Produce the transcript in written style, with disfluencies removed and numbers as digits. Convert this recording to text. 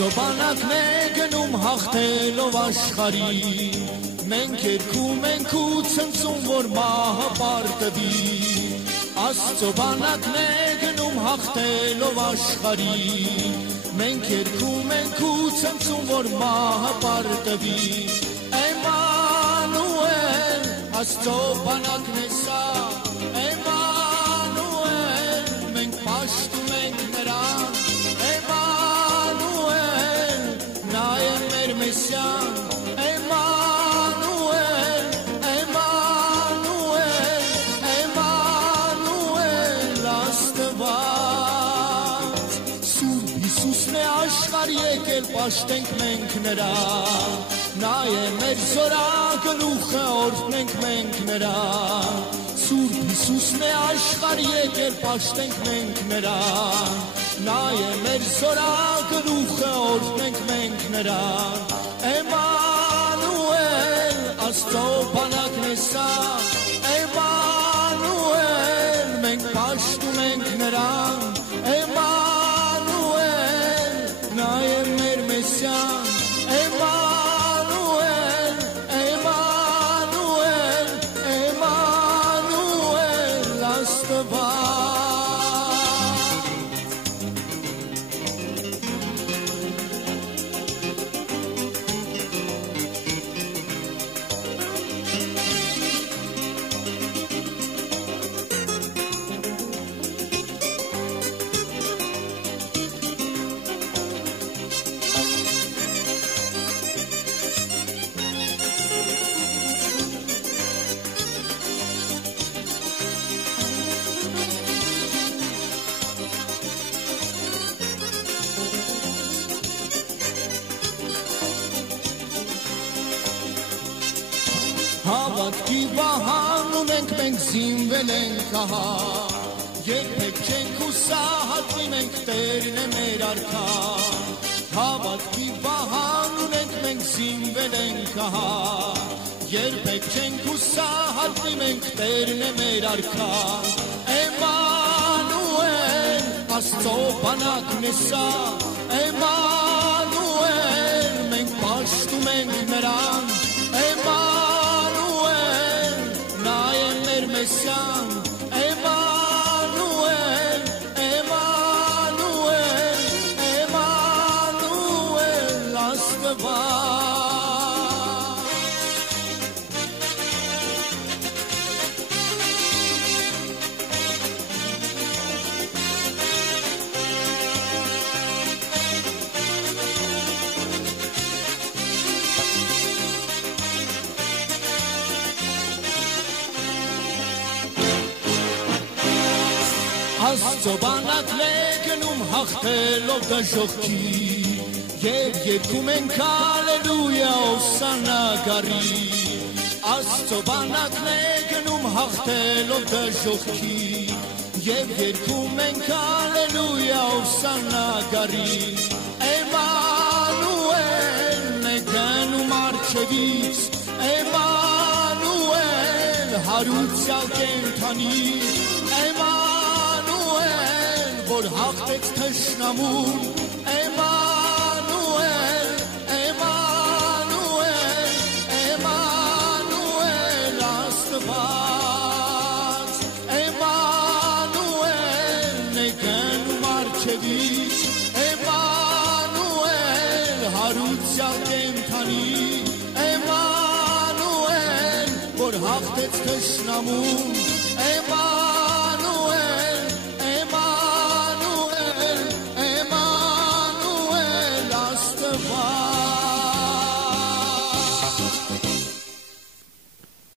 Աստծոբանակն է գնում հաղթելով աշխարհի Մենք երգում ենք ու ցնցում որ մահը պարտվի Աստծոբանակն է գնում հաղթելով աշխարհի Մենք երգում ենք ու ցնցում որ մահը պարտվի Էմանուել Աստծոբանակն է սա Էմանուել մենք պաշտում ենք նրան Մեսիան Էմանուել Էմանուել Էմանուել Աստված Սուրբ Հիսուսն է աշխարհ եկել պաշտենք մենք նրա Նա է մեր զորագլուխը օրհնենք մենք նրա Սուրբ Հիսուսն է աշխարհ եկել պաշտենք մենք նրա Նա է մեր զորագլուխը օրհնենք մենք նրան Էմանուել Աստծոբանակն է սա Էմանուել մենք պաշտում ենք նրան Էմանուել նա է մեր Մեսիան Էմանուել Էմանուել Էմանուել Աստված Հավատքի վահան ունենք մենք զինվել ենք ահա Երբեք չենք հուսահատվի մենք Տերն է մեր արքա Հավատքի վահան ունենք մենք զինվել ենք ահա Երբեք չենք հուսահատվի մենք Տերն է մեր արքա Էմանուել Աստծոբանակն է սա Էմանուել մենք պաշտում ենք նրան Մեսիան Էմանուել Էմանուել Էմանուել Աստված Աստծոբանակն է գնում հաղթելով դժոխքի Եվ երգում ենք հալելույա ոսանա գարի Աստծոբանակն է գնում հաղթելով դժոխքի Եվ երգում ենք հալելույա ոսանա գարի Էմանուելն է գնում առջևից Էմանուել հարուցյալ կենդանի որ հաղթեց թշնամուն Էմանուել Էմանուել Էմանուել Աստված Էմանուելն է գնում առջևից Էմանուել հարուցյալ կենդանի Էմանուել որ հաղթեց թշնամուն Էմանուել